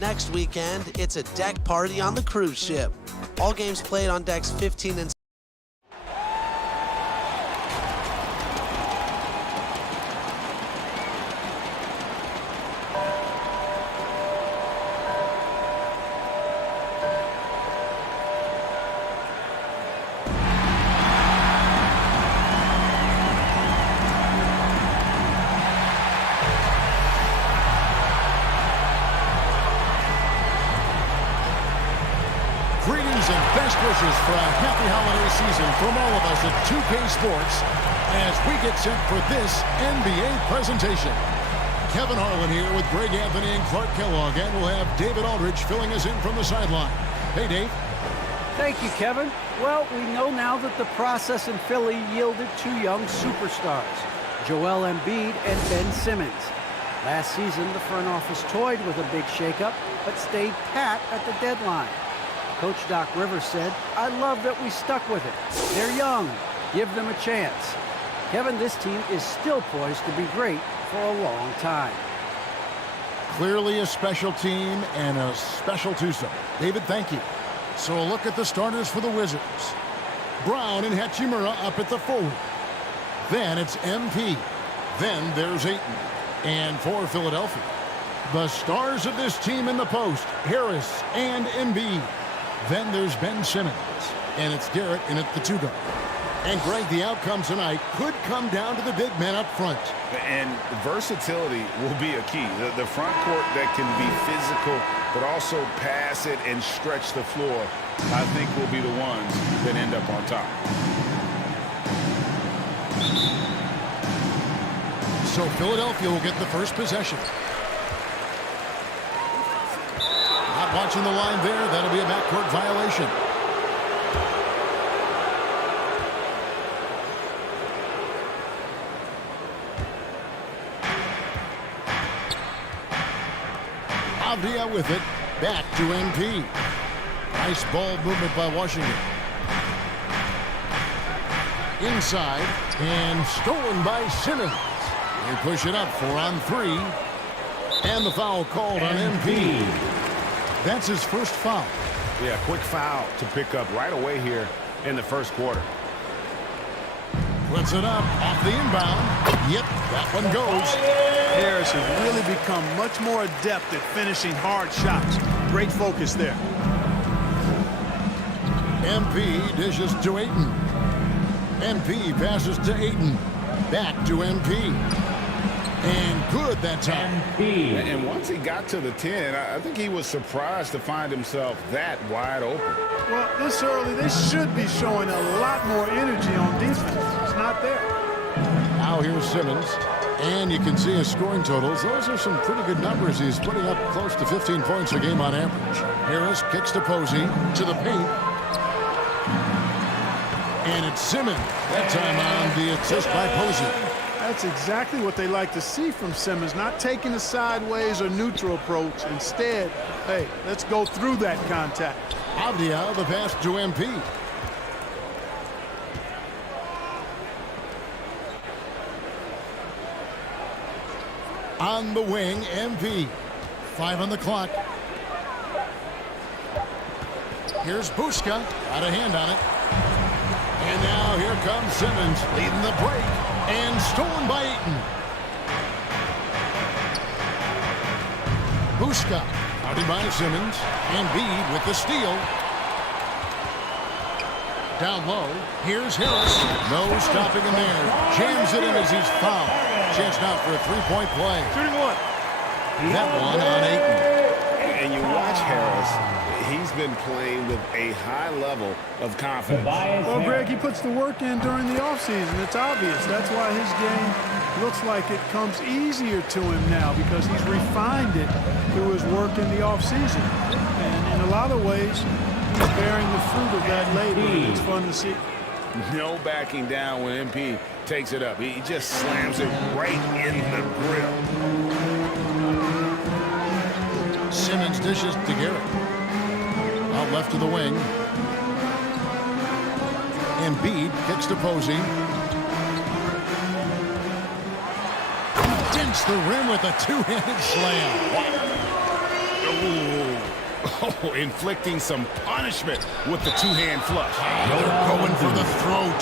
Next weekend, it's a deck party on the cruise ship. All games played on decks 15 and Greetings and best wishes for a happy holiday season from all of us at 2K Sports as we get set for this NBA presentation. Kevin Harlan here with Greg Anthony and Clark Kellogg, and we'll have David Aldridge filling us in from the sideline. Hey, Dave. Thank you, Kevin. Well, we know now that the process in Philly yielded two young superstars, Joel Embiid and Ben Simmons. Last season, the front office toyed with a big shakeup, but stayed pat at the deadline. Coach Doc Rivers said, "I love that we stuck with it. They're young. Give them a chance." Kevin, this team is still poised to be great for a long time. Clearly a special team and a special twosome. David, thank you. So a look at the starters for the Wizards. Brown and Hachimura up at the forward. Then it's MP. Then there's Ayton. And for Philadelphia, the stars of this team in the post, Harris and Embiid. Then there's Ben Simmons, and it's Garrett in at the two guard. And Greg, the outcome tonight could come down to the big men up front. And versatility will be a key. The front court that can be physical, but also pass it and stretch the floor, I think will be the ones that end up on top. So Philadelphia will get the first possession. Not watching the line there. That'll be a backcourt violation. Avdia with it. Back to MP. Nice ball movement by Washington. Inside. And stolen by Simmons. They push it up 4-on-3. And the foul called on MP. That's his first foul. Yeah, quick foul to pick up right away here in the first quarter. Puts it up off the inbound. Yep, that one goes. Harris has really become much more adept at finishing hard shots. Great focus there. MP dishes to Ayton. MP passes to Ayton. Back to MP. And good that time. And once he got to the 10, I think he was surprised to find himself that wide open. Well, this early, they should be showing a lot more energy on defense. It's not there. Now here's Simmons. And you can see his scoring totals. Those are some pretty good numbers. He's putting up close to 15 points a game on average. Harris kicks to Posey to the paint. And it's Simmons. That time on the assist by Posey. That's exactly what they like to see from Simmons, not taking a sideways or neutral approach. Instead, hey, let's go through that contact. Avdia, the pass to MP. On the wing, MP. 5 on the clock. Here's Buska. Got a hand on it. And now here comes Simmons leading the break. And stolen by Ayton. Buska. Outed by Simmons. Embiid with the steal. Down low. Here's Harris. No stopping him there. Jams it in as he's fouled. Chance now for a three-point play. Shooting one. That one on Ayton. And you watch Harris. He's been playing with a high level of confidence. Well, Greg, he puts the work in during the offseason. It's obvious. That's why his game looks like it comes easier to him now, because he's refined it through his work in the offseason. And in a lot of ways, he's bearing the fruit of that labor. It's fun to see. No backing down when MP takes it up. He just slams it right in the grill. Simmons dishes to Garrett. Out left to the wing. Embiid kicks to Posey. Sinks the rim with a two-handed slam. Oh, inflicting some punishment with the two-hand flush. They're going for the throat.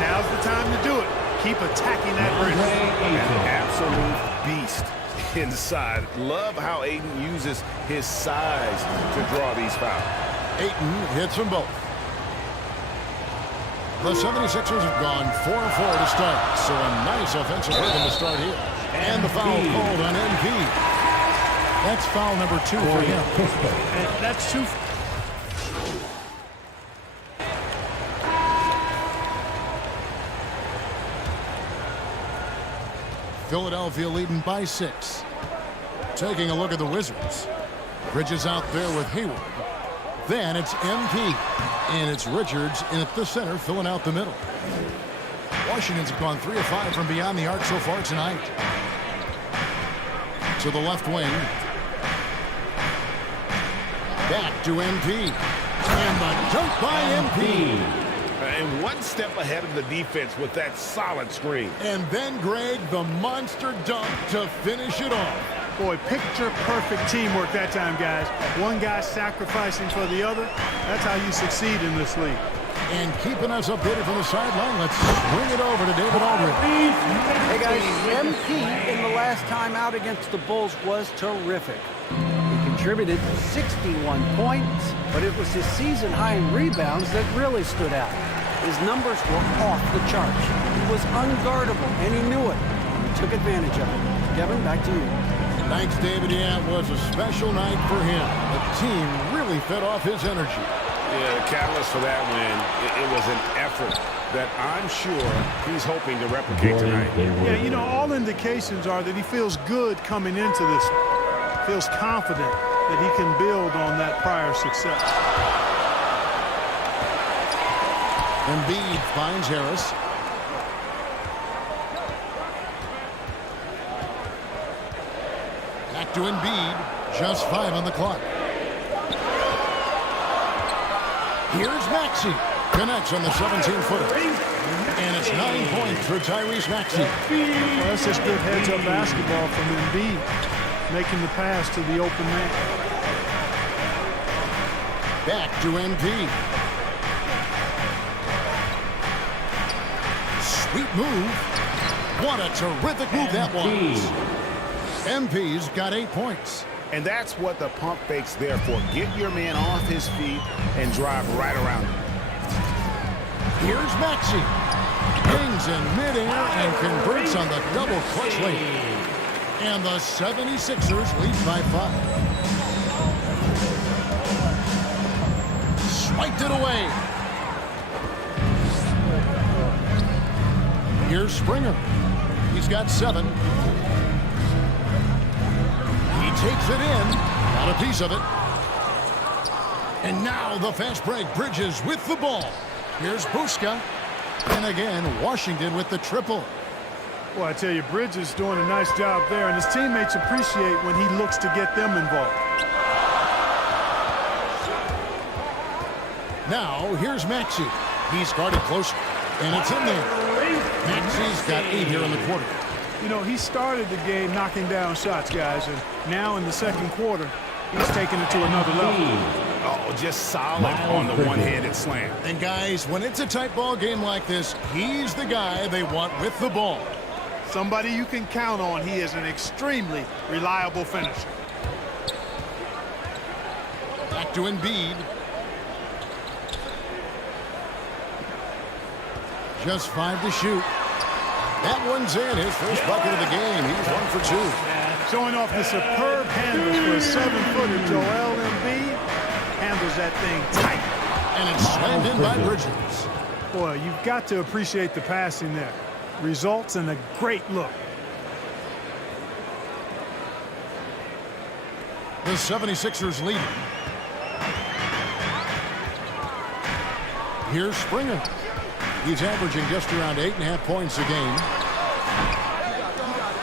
Now's the time to do it. Keep attacking that rim. An absolute beast inside. Love how Ayton uses his size to draw these fouls. Ayton hits them both. The 76ers have gone 4-4 to start, so a nice offensive rhythm to start here. And the foul called on Embiid. That's foul number 2 for him. And that's 2. Philadelphia leading by 6. Taking a look at the Wizards. Bridges out there with Hayward. Then it's MP. And it's Richards in at the center, filling out the middle. Washington's have gone 3 of 5 from beyond the arc so far tonight. To the left wing. Back to MP. And the dunk by MP. And one step ahead of the defense with that solid screen. And then, Greg, the monster dunk to finish it off. Boy, picture-perfect teamwork that time, guys. One guy sacrificing for the other. That's how you succeed in this league. And keeping us updated from the sideline, let's bring it over to David Aldridge. Hey, guys, MP in the last time out against the Bulls was terrific. He contributed 61 points, but it was his season-high in rebounds that really stood out. His numbers were off the charts. He was unguardable, and he knew it. He took advantage of it. Kevin, back to you. Thanks, David. Yeah, it was a special night for him. The team really fed off his energy. Yeah, the catalyst for that win, it was an effort that I'm sure he's hoping to replicate tonight. Yeah, you know, all indications are that he feels good coming into this. Feels confident that he can build on that prior success. Embiid finds Harris. Back to Embiid. Just 5 on the clock. Here's Maxey. Connects on the 17-footer. And it's 9 points for Tyrese Maxey. Well, that's just good heads-up basketball from Embiid, making the pass to the open man. Back to MP. Sweet move. What a terrific move that was. MP's got 8 points. And that's what the pump fake's there for. Get your man off his feet and drive right around him. Here's Maxey. Hangs in midair and converts on the double clutch late. And the 76ers lead by 5. Swiped it away. Here's Springer. He's got 7. He takes it in. Got a piece of it. And now the fast break. Bridges with the ball. Here's Buska. And again, Washington with the triple. Well, I tell you, Bridges doing a nice job there, and his teammates appreciate when he looks to get them involved. Now, here's Maxey. He's guarded closer, and it's in there. Maxey's got 8 here in the quarter. You know, he started the game knocking down shots, guys, and now in the second quarter, he's taking it to another level. Oh, just solid on the one-handed slam. And guys, when it's a tight ball game like this, he's the guy they want with the ball. Somebody you can count on. He is an extremely reliable finisher. Back to Embiid. Just 5 to shoot. That one's in. His first bucket of the game. He's 1 for 2. Showing off the superb handles for a 7-footer. Joel Embiid handles that thing tight. And it's slammed in by Bridges. Boy, you've got to appreciate the passing there. Results in a great look. The 76ers lead. Here's Springer. He's averaging just around 8.5 points a game.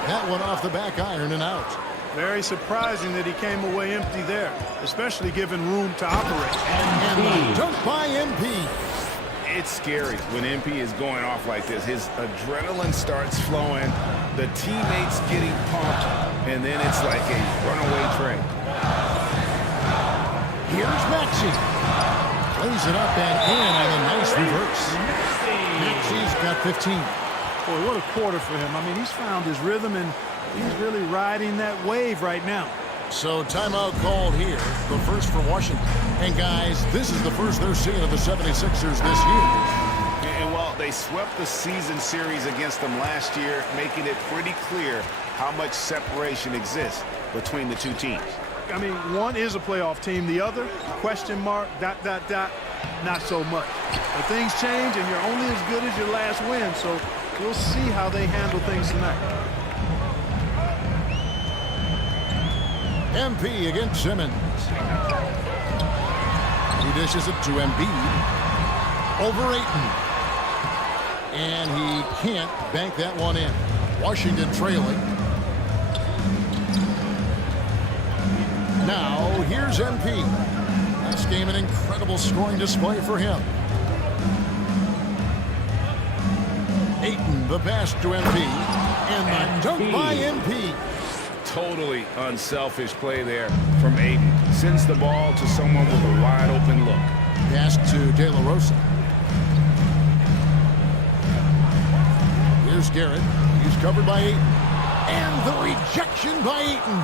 That one off the back iron and out. Very surprising that he came away empty there, especially given room to operate. And the dunk by MP. It's scary when MP is going off like this. His adrenaline starts flowing, the teammates getting pumped, and then it's like a runaway train. Here's Maxey. Plays it up and in on a nice reverse. Maxey's got 15. Boy, what a quarter for him. I mean, he's found his rhythm, and he's really riding that wave right now. So timeout called here, the first for Washington. And guys, this is the first they're seeing of the 76ers this year. And while they swept the season series against them last year, making it pretty clear how much separation exists between the two teams. I mean, one is a playoff team. The other, question mark, ... not so much. But things change, and you're only as good as your last win. So we'll see how they handle things tonight. MP against Simmons. He dishes it to Embiid. Over Ayton. And he can't bank that one in. Washington trailing. Now, here's MP. Last game, an incredible scoring display for him. Ayton, the pass to MP. And the dunk by MP. Totally unselfish play there from Ayton. Sends the ball to someone with a wide open look. Pass to De La Rosa. Here's Garrett. He's covered by Ayton. And the rejection by Ayton.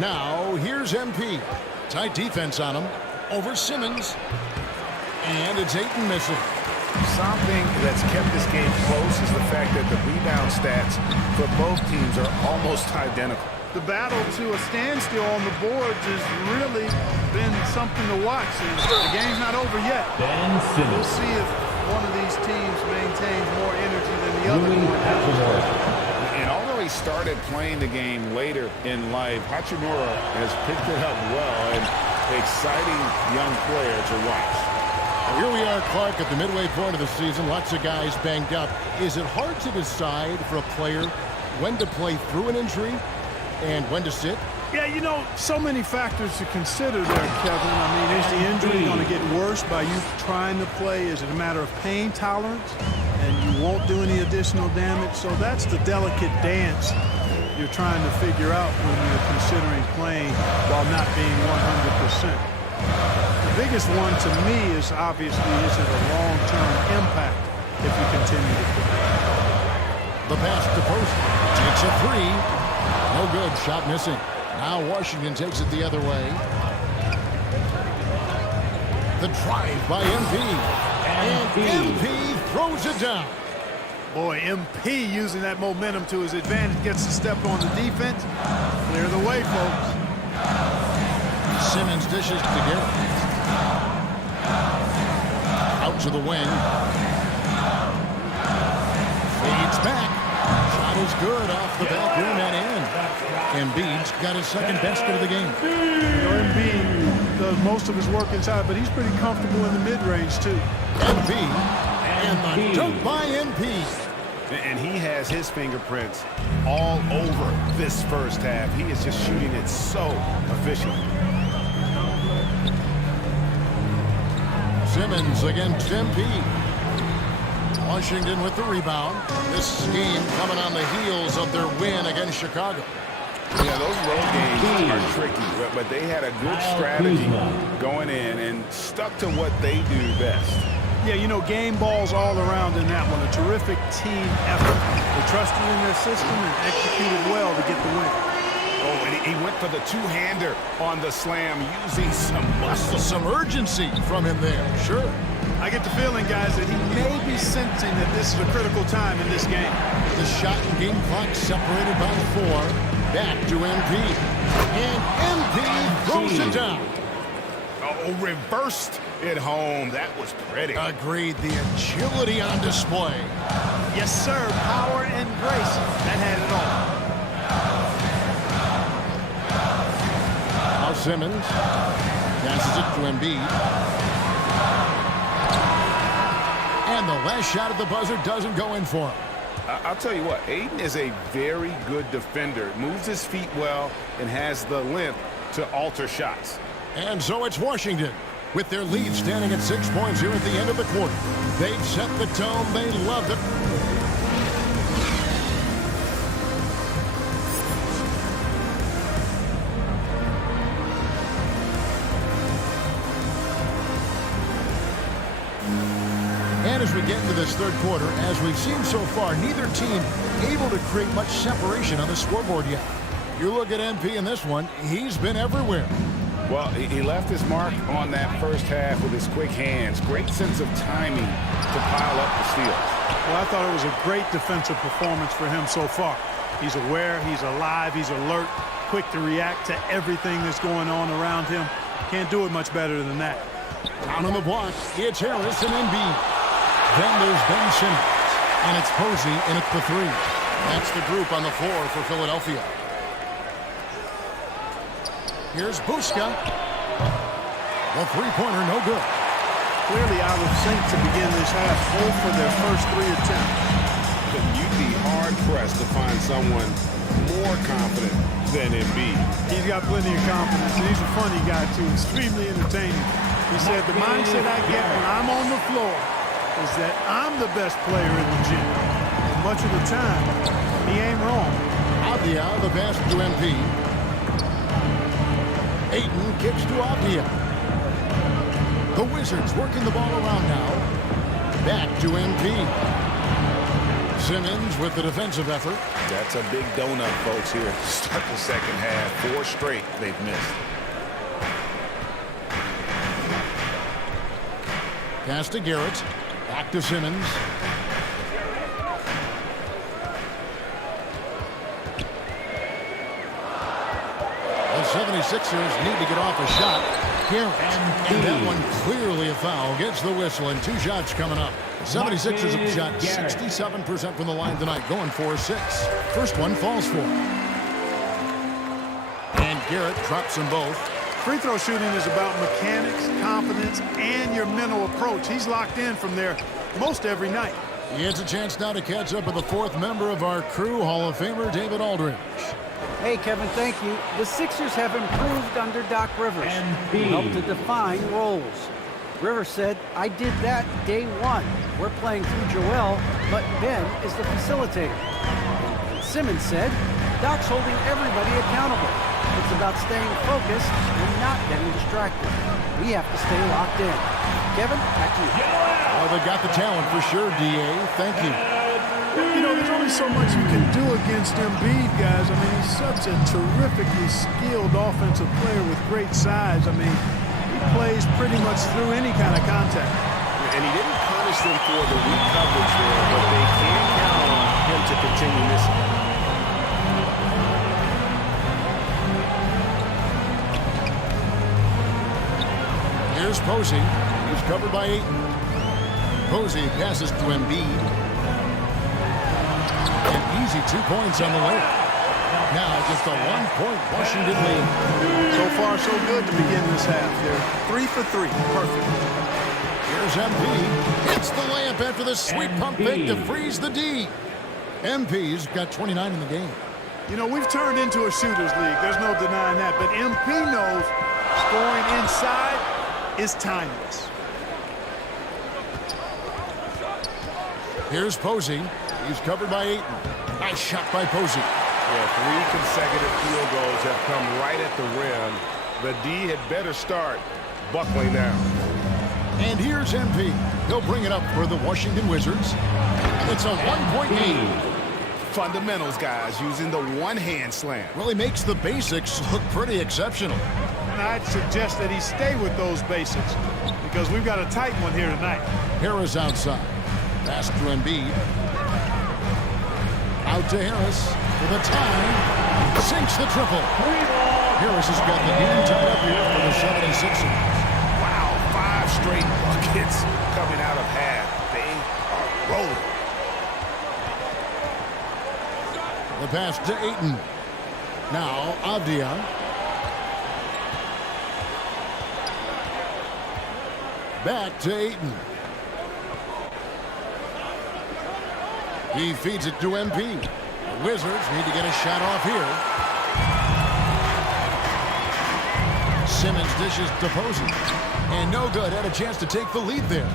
Now, here's MP. Tight defense on him. Over Simmons. And it's Ayton missing. Something that's kept this game close is the fact that the rebound stats for both teams are almost identical. The battle to a standstill on the boards has really been something to watch. And the game's not over yet. We'll see if one of these teams maintains more energy than the other. And although he started playing the game later in life, Hachimura has picked it up well, and exciting young player to watch. Here we are, Clark, at the midway point of the season. Lots of guys banged up. Is it hard to decide for a player when to play through an injury and when to sit? Yeah, you know, so many factors to consider there, Kevin. I mean, is the injury going to get worse by you trying to play? Is it a matter of pain tolerance and you won't do any additional damage? So that's the delicate dance you're trying to figure out when you're considering playing while not being 100%. The biggest one to me is obviously, is it a long-term impact if you continue to play? The pass to Post. Takes a three. No good. Shot missing. Now Washington takes it the other way. The drive by MP. And MP throws it down. Boy, MP using that momentum to his advantage, gets to step on the defense. Clear the way, folks. Simmons dishes to Garrett. Out to the wing. Fades back. Shot is good off the back rim and in. Embiid's got his second best of the game. You know, Embiid does most of his work inside, but he's pretty comfortable in the mid-range, too. MP. And the dunk by MP. And he has his fingerprints all over this first half. He is just shooting it so efficiently. Simmons against MP. Washington with the rebound. This game coming on the heels of their win against Chicago. Yeah, those road games are tricky, but they had a good strategy going in and stuck to what they do best. Yeah, you know, game balls all around in that one. A terrific team effort. They trusted in their system and executed well to get the win. Oh, and he went for the two-hander on the slam, using some muscle. Some urgency from him there, sure. I get the feeling, guys, that he may be sensing that this is a critical time in this game. The shot and game clock separated by 4. Back to MP. And MP throws it down. Oh, reversed it home. That was pretty. Agreed. The agility on display. Yes, sir. Power and grace. That had it all. Now Simmons passes it to Embiid. And the last shot at the buzzer doesn't go in for him. I'll tell you what, Ayton is a very good defender. Moves his feet well and has the length to alter shots. And so it's Washington With their lead standing at 6 points here at the end of the quarter. They've set the tone. They loved it. And as we get into this third quarter, as we've seen so far, neither team able to create much separation on the scoreboard yet. You look at MP in this one, he's been everywhere. Well, he left his mark on that first half with his quick hands. Great sense of timing to pile up the steals. Well, I thought it was a great defensive performance for him so far. He's aware, he's alive, he's alert, quick to react to everything that's going on around him. Can't do it much better than that. Down on the block, it's Harris and Embiid. Then there's Ben Simmons, and it's Posey in at the three. That's the group on the floor for Philadelphia. Here's Buska. The three-pointer, no good. Clearly out of sync to begin this half, both for their first 3 attempts. But you'd be hard-pressed to find someone more confident than Embiid. He's got plenty of confidence, and he's a funny guy, too. Extremely entertaining. He said, the mindset I get when I'm on the floor is that I'm the best player in the gym. And much of the time, he ain't wrong. Avdia, the pass to MP. Ayton kicks to Avdia. The Wizards working the ball around now. Back to MP. Simmons with the defensive effort. That's a big donut, folks, here. Start the second half. 4 straight they've missed. Pass to Garrett. Back to Simmons. The 76ers need to get off a shot. Garrett. And that one clearly a foul. Gets the whistle, and 2 shots coming up. 76ers have shot 67% from the line tonight, going 4-6. First one falls for him. And Garrett drops them both. Free throw shooting is about mechanics, confidence, and your mental approach. He's locked in from there most every night. He has a chance now to catch up with the 4th member of our crew, Hall of Famer David Aldridge. Hey, Kevin, thank you. The Sixers have improved under Doc Rivers, who helped to define roles. Rivers said, I did that day 1. We're playing through Joel, but Ben is the facilitator. And Simmons said, Doc's holding everybody accountable. It's about staying focused and not getting distracted. We have to stay locked in. Kevin, back to you. Oh, they got the talent for sure, D.A. Thank you. You know, there's only so much you can do against Embiid, guys. I mean, he's such a terrifically skilled offensive player with great size. I mean, he plays pretty much through any kind of contact. And he didn't punish them for the weak coverage there, but they can't count on him to continue missing. Here's Posey. He's covered by Ayton. Posey passes to Embiid. An easy 2 points on the way. Now just a 1-point Washington lead. So far, so good to begin this half. They're 3 for 3. Perfect. Here's MP. Hits the layup after the sweet pump fake to freeze the D. MP's got 29 in the game. You know, we've turned into a shooter's league. There's no denying that. But MP knows scoring inside is timeless. Here's Posey. He's covered by Ayton. Nice shot by Posey. Yeah, 3 consecutive field goals have come right at the rim. The D had better start buckling down. And here's MP. He'll bring it up for the Washington Wizards. It's a 1-point game. Fundamentals, guys, using the one-hand slam. Well, he makes the basics look pretty exceptional. And I'd suggest that he stay with those basics because we've got a tight one here tonight. Harris outside. Pass to Embiid. Out to Harris for the tie. Sinks the triple. Harris has got the game tied up here for the 76ers. Wow, 5 straight buckets coming out of half. They are rolling. The pass to Ayton. Now Avdia. Back to Ayton. He feeds it to MP. The Wizards need to get a shot off here. Simmons dishes to Posey. And no good. Had a chance to take the lead there.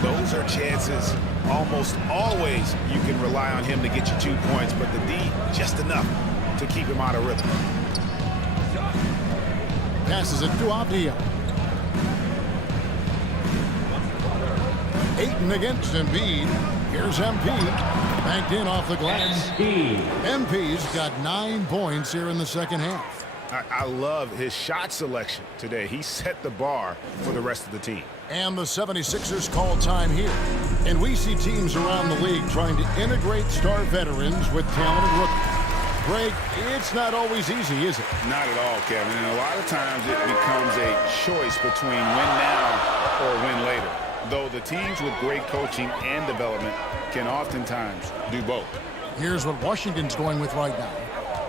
Those are chances almost always you can rely on him to get you 2 points, but the D, just enough to keep him out of rhythm. Passes it to Avdia. Ayton against Embiid. Here's MP. Banked in off the glass. MP's got 9 points here in the second half. I love his shot selection today. He set the bar for the rest of the team. And the 76ers call time here. And we see teams around the league trying to integrate star veterans with talented rookies. Greg, it's not always easy, is it? Not at all, Kevin. And a lot of times it becomes a choice between win now or win later. Though the teams with great coaching and development can oftentimes do both. Here's what Washington's going with right now.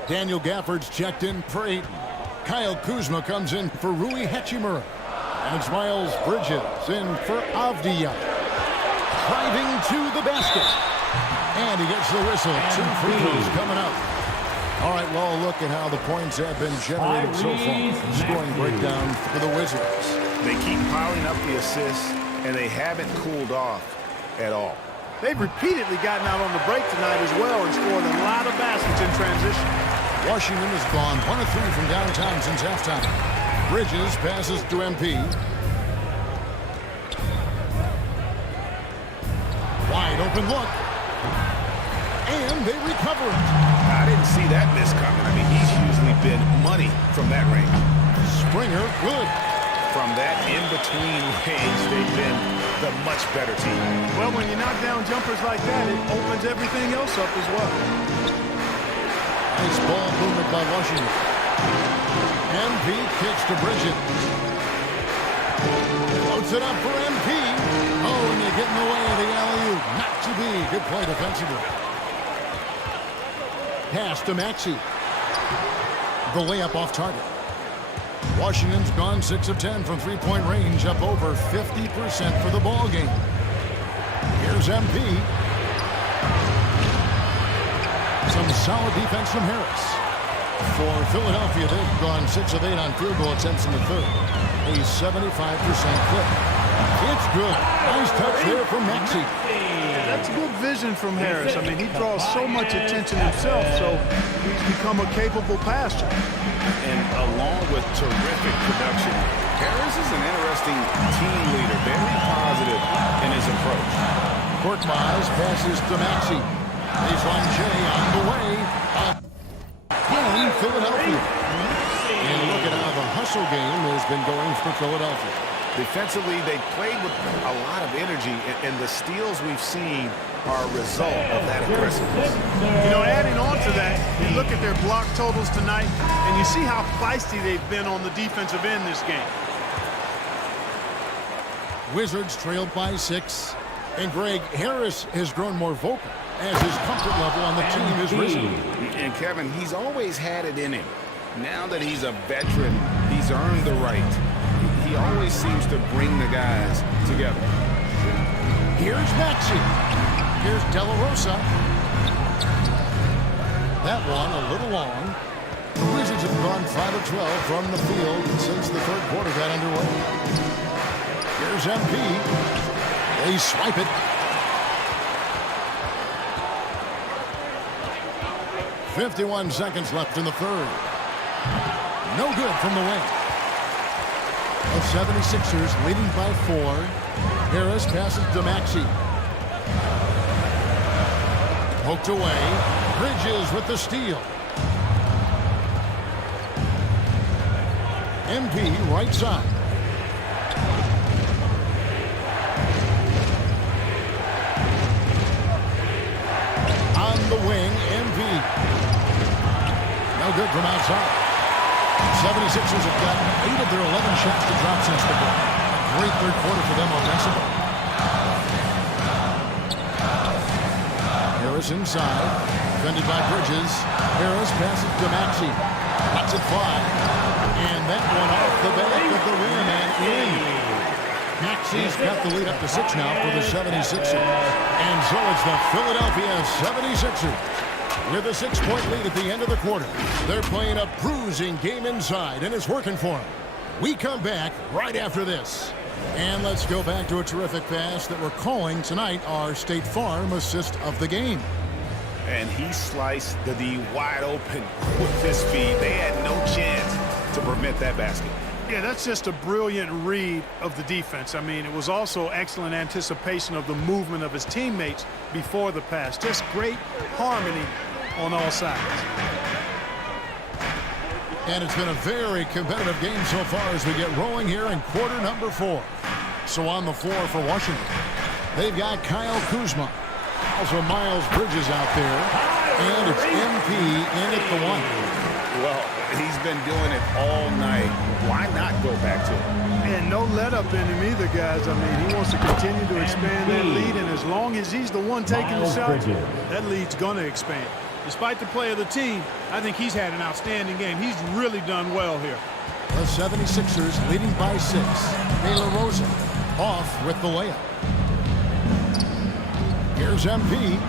Daniel Gafford's checked in for Ayton. Kyle Kuzma comes in for Rui Hachimura. And it's Miles Bridges in for Avdia. Driving to the basket. And he gets the whistle. 2 free throws coming up. All right, well, look at how the points have been generated so far. Scoring breakdown for the Wizards. They keep piling up the assists, and they haven't cooled off at all. They've repeatedly gotten out on the break tonight as well and scored a lot of baskets in transition. Washington has gone 1 of 3 from downtown since halftime. Bridges passes to MP. Wide open look. And they recover it. I didn't see that miss coming. I mean, he's usually been money from that range. Springer, good. From that in-between range, they've been the much better team. Well, when you knock down jumpers like that, it opens everything else up as well. Nice ball movement by Washington. MP kicks to Bridges. Floats it up for MP. Oh, and they get in the way of the alley-oop. Not to be. Good play defensively. Pass to Maxey. The layup off target. Washington's gone 6 of 10 from three-point range, up over 50% for the ball game. Here's MP. Some solid defense from Harris. For Philadelphia, they've gone 6 of 8 on field goal attempts in the third. A 75% clip. It's good. Nice touch there from Maxey. That's good vision from Harris. I mean, he draws so much attention himself, so he's become a capable passer. And along with terrific production, Harris is an interesting team leader, very positive in his approach. Korkmaz passes to Maxey. Baseline J on the way. Again, Philadelphia. And look at how the hustle game has been going for Philadelphia. Defensively, they played with a lot of energy, and the steals we've seen are a result of that aggressiveness. You know, adding on to that, you look at their block totals tonight, and you see how feisty they've been on the defensive end this game. Wizards trailed by 6. And Greg, Harris has grown more vocal as his comfort level on the team has risen. And Kevin, he's always had it in him. Now that he's a veteran, he's earned the right. He always seems to bring the guys together. Here's Maxey. Here's De La Rosa. That one a little long. The Wizards have gone 5 of 12 from the field since the third quarter got underway. Here's MP. They swipe it. 51 seconds left in the third. No good from the wing. The 76ers leading by 4. Harris passes to Maxey. Poked away. Bridges with the steal. MP right side. On the wing, MP. No good from outside. 76ers have got 8 of their 11 shots to drop since the break. A great third quarter for them offensively. Harris inside. Defended by Bridges. Harris passes to Maxey. Lets it fly. And that one off the back of the rim and in. Maxey's got the lead up to 6 now for the 76ers. And so it's the Philadelphia 76ers. With a 6-point lead at the end of the quarter. They're playing a bruising game inside, and it's working for them. We come back right after this. And let's go back to a terrific pass that we're calling tonight our State Farm assist of the game. And he sliced the D wide open with his speed. They had no chance to prevent that basket. Yeah, that's just a brilliant read of the defense. I mean, it was also excellent anticipation of the movement of his teammates before the pass. Just great harmony on all sides. And it's been a very competitive game so far as we get rolling here in quarter number 4. So on the floor for Washington, they've got Kyle Kuzma. Also Miles Bridges out there. And it's MP in at the 1. Well, he's been doing it all night. Why not go back to him? And no let up in him either, guys. I mean, he wants to continue to expand that lead, and as long as he's the one taking the shots, that lead's going to expand. Despite the play of the team, I think he's had an outstanding game. He's really done well here. The 76ers leading by 6. Taylor Rosen off with the layup. Here's MP.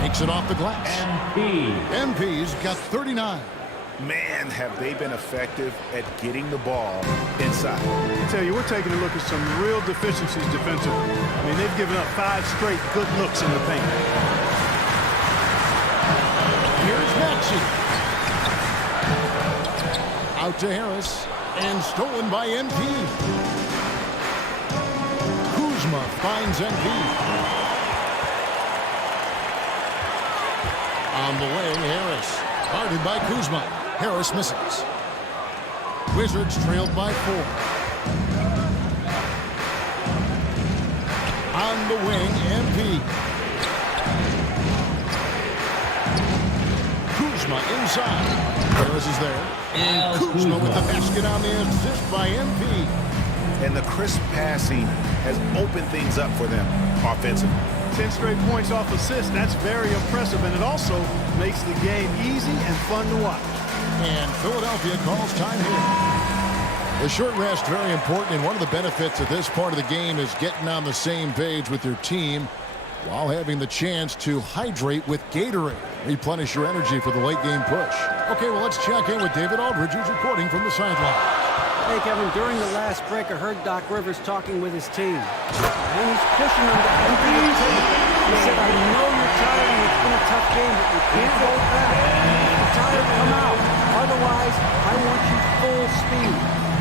Takes it off the glass. MP's got 39. Man, have they been effective at getting the ball inside. I tell you, we're taking a look at some real deficiencies defensively. I mean, they've given up 5 straight good looks in the paint. Here's Maxey. Out to Harris. And stolen by MP. Kuzma finds MP. On the way, Harris. Guarded by Kuzma. Harris misses. Wizards trailed by 4. On the wing, MP. Kuzma inside. Harris is there. And Kuzma with the basket on the assist by MP. And the crisp passing has opened things up for them offensively. 10 straight points off assists. That's very impressive, and it also makes the game easy and fun to watch. And Philadelphia calls time here. The short rest, very important, and one of the benefits of this part of the game is getting on the same page with your team while having the chance to hydrate with Gatorade. Replenish your energy for the late game push. Okay, well, let's check in with David Aldridge, who's reporting from the sideline. Hey, Kevin, during the last break, I heard Doc Rivers talking with his team. And he's pushing them to empty the tape. He said, I know you're tired and it's been a tough game, but you can't hold back. If you're tired, come out. Otherwise, I want you full speed.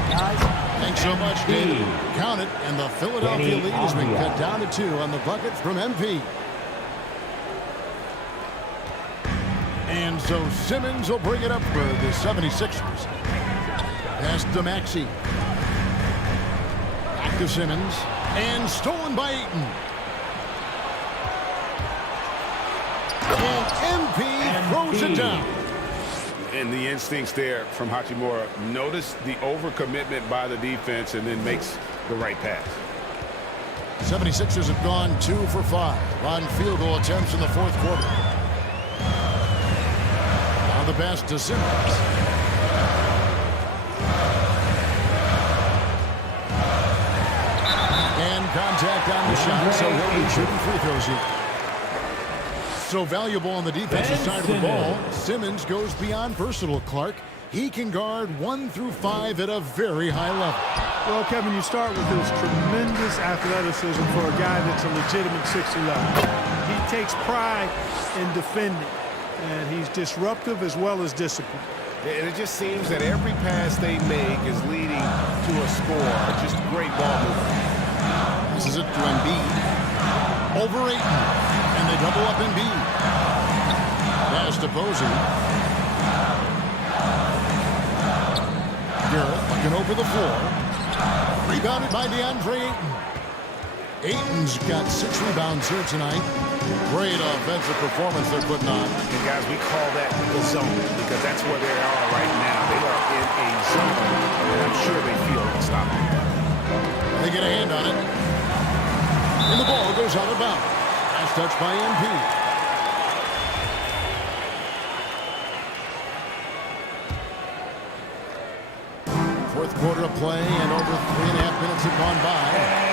Guys. Thanks so much, David. Count it, and the Philadelphia lead has been cut down to 2 on the bucket from MP. And so Simmons will bring it up for the 76ers. Pass to Maxey. Back to Simmons. And stolen by Ayton. And MP throws it down. And the instincts there from Hachimura. Notice the overcommitment by the defense and then makes the right pass. 76ers have gone 2 for 5 on field goal attempts in the 4th quarter. Now the pass to Simmons. Contact on the shot, so he'll be shooting free throws here. So valuable on the defensive side of the ball. Simmons goes beyond versatile, Clark. He can guard 1 through 5 at a very high level. Well, Kevin, you start with his tremendous athleticism for a guy that's a legitimate 6'11". He takes pride in defending, and he's disruptive as well as disciplined. And it just seems that every pass they make is leading to a score. Just great ball movement. Passes it to Embiid. Over Ayton. And they double up Embiid. Pass to Posey. Garrett looking over the floor. Rebounded by DeAndre Ayton. Ayton's got 6 rebounds here tonight. Great offensive performance they're putting on. And guys, we call that the zone because that's where they are right now. They are in a zone, and I'm sure they feel unstoppable. They get a hand on it. And the ball goes out of bounds. Last touch by MP. Fourth quarter of play, and over 3.5 minutes have gone by.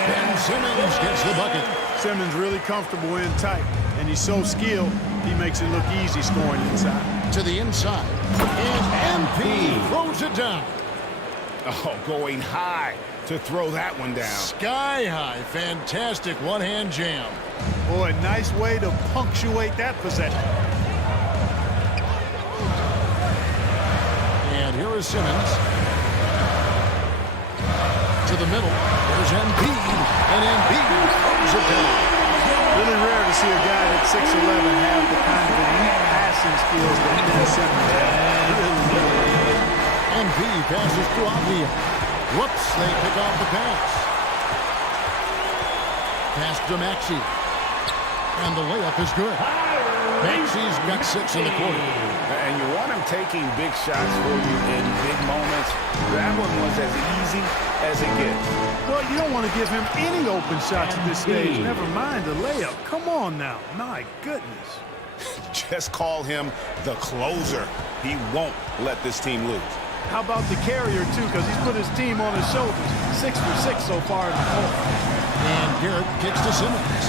Ben Simmons gets the bucket. Simmons really comfortable in tight, and he's so skilled, he makes it look easy scoring inside. To the inside. And MP throws it down. Oh, going high to throw that one down. Sky high. Fantastic one-hand jam. Boy, nice way to punctuate that possession. And here is Simmons. To the middle. There's Embiid. And Embiid throws it down. Really rare to see a guy that's 6'11" have the kind of elite passing skills that Ben Simmons has. Embiid passes to Avdia. Whoops, they pick off the pass. Pass to Maxey. And the layup is good. Maxey's got 6 in the quarter. And you want him taking big shots for you in big moments. That one was as easy as it gets. Well, you don't want to give him any open shots at this stage. Never mind the layup. Come on now. My goodness. Just call him the closer. He won't let this team lose. How about the carrier, too, because he's put his team on his shoulders. 6 for 6 so far in the fourth. And Garrett kicks to Simmons.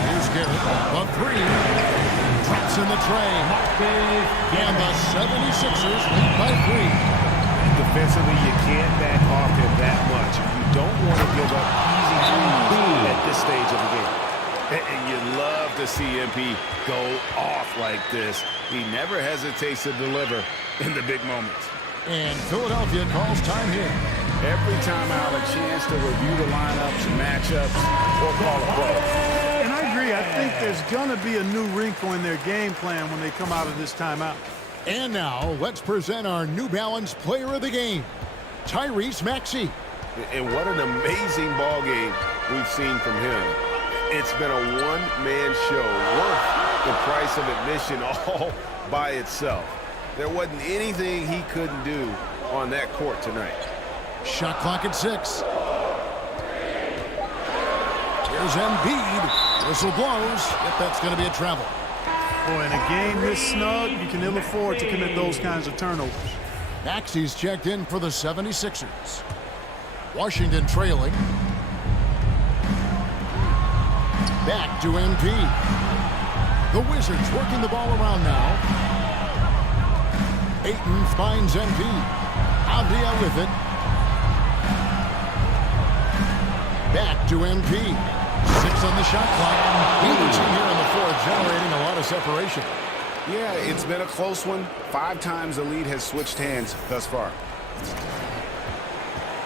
Here's Garrett. A 3. Drops in the tray. And the 76ers lead by 3. Defensively, you can't back off him that much. You don't want to give up easy threes at this stage of the game. And you love to see MP go off like this. He never hesitates to deliver in the big moments. And Philadelphia calls time here. Every time out, a chance to review the lineups and matchups or call a play. And I agree. I think there's going to be a new wrinkle in their game plan when they come out of this timeout. And now, let's present our New Balance Player of the Game, Tyrese Maxey. And what an amazing ball game we've seen from him. It's been a one-man show worth the price of admission all by itself. There wasn't anything he couldn't do on that court tonight. Shot clock at 6. Here's Embiid. Whistle blows. If that's going to be a travel. Boy, in a game this snug, you can ill afford to commit those kinds of turnovers. Maxey's checked in for the 76ers. Washington trailing. Back to MP. The Wizards working the ball around now. Ayton finds MP. Avdia with it. Back to MP. 6 on the shot clock. He leads in here in the fourth, generating a lot of separation. Yeah, it's been a close one. 5 times the lead has switched hands thus far.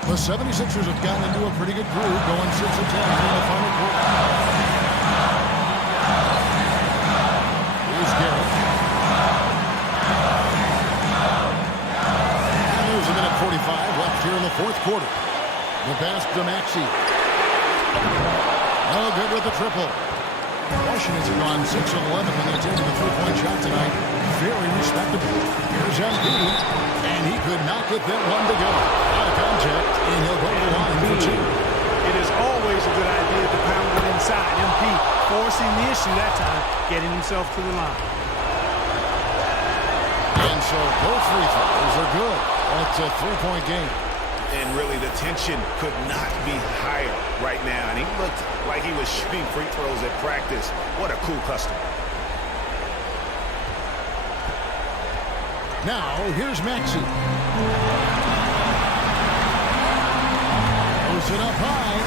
The 76ers have gotten into a pretty good groove, going 6 of 10 in the final quarter. Here's Garrett. And there's a minute 45 left here in the fourth quarter. The pass to Maxey. No good with the triple. Washington's gone 6 of 11 when they're taking the three-point shot tonight. Very respectable. Here's Embiid, and he could not get that one to go. Out of contact, and he'll go to the line for 2. It is always a good idea to pound it inside. MP forcing the issue that time, getting himself to the line. And so both free throws are good. That's a three-point game. And really, the tension could not be higher right now. And he looked like he was shooting free throws at practice. What a cool customer. Now, here's Maxey. Throws it up high.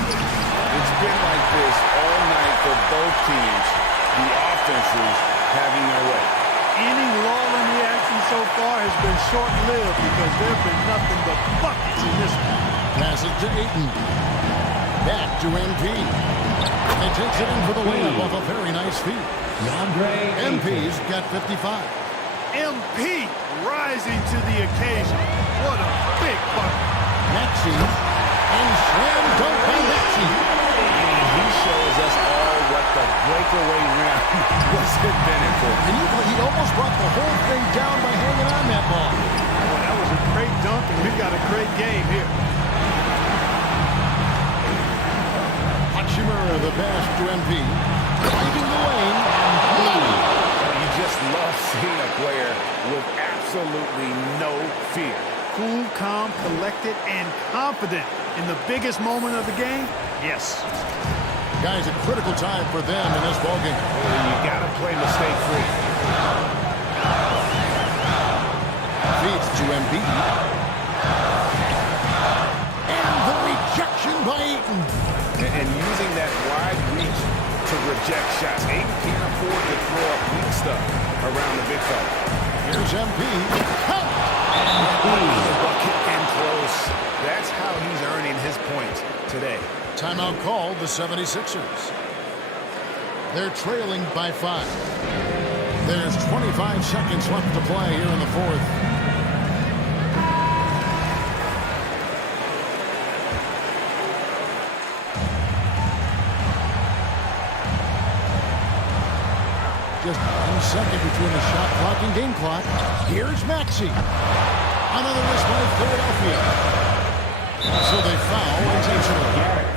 It's been like this all night for both teams. The offenses having their way. Any lull in the action so far has been short-lived because there have been nothing but buckets in this one. Pass it to Ayton. Back to MP. And he takes it in for the layup off a very nice feed. MP's got 55. MP rising to the occasion. What a big bucket. Maxey. And slam dunk by Maxey. He shows us all what the breakaway rim was invented for. And he almost brought the whole thing down by hanging on that ball. Well, that was a great dunk, and we've got a great game here. Hachimura, the pass to MP. Finding the lane. You just love seeing a player with absolutely no fear. Cool, calm, collected, and confident in the biggest moment of the game. Yes. Guys, a critical time for them in this ballgame. You got to play mistake-free. feeds to Embiid. And the rejection by Ayton. And using that wide reach to reject shots. Ayton can't afford to throw up weak stuff around the big fella. Here's Embiid. Count! The bucket and close. That's how he's earning his points today. Timeout called the 76ers. They're trailing by 5. There's 25 seconds left to play here in the fourth. Just 1 second between the shot clock and game clock. Here's Maxey. Another miss by Philadelphia. So they foul intentionally.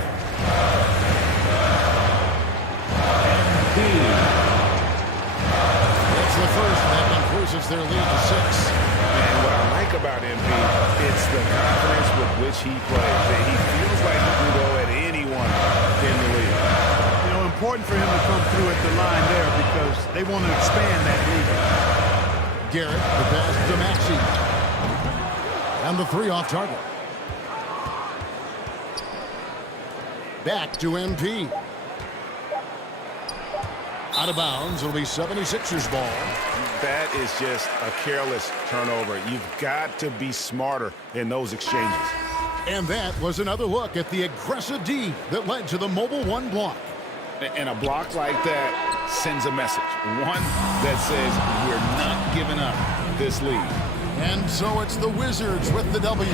It's the first, and that increases their lead to 6. And what I like about Embiid, it's the confidence with which he plays. He feels like he can go at anyone in the league. You know, important for him to come through at the line there because they want to expand that lead. Garrett, the pass to Maxey. And the 3 off target. Back to MP. Out of bounds, it'll be 76ers ball. That is just a careless turnover. You've got to be smarter in those exchanges. And that was another look at the aggressive D that led to the mobile 1 block. And a block like that sends a message. One that says we're not giving up this lead. And so it's the Wizards with the W.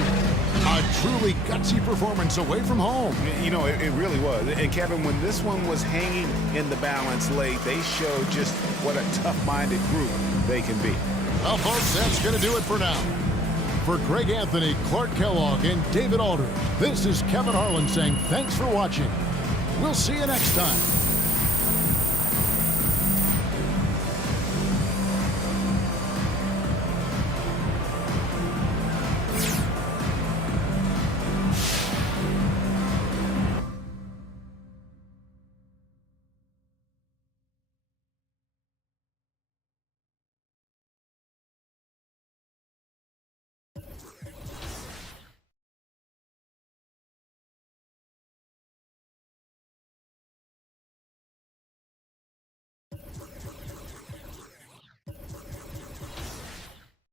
A truly gutsy performance away from home. You know, it really was. And Kevin, when this one was hanging in the balance late, they showed just what a tough-minded group they can be. Well, folks, that's going to do it for now. For Greg Anthony, Clark Kellogg, and David Aldridge, this is Kevin Harlan saying thanks for watching. We'll see you next time.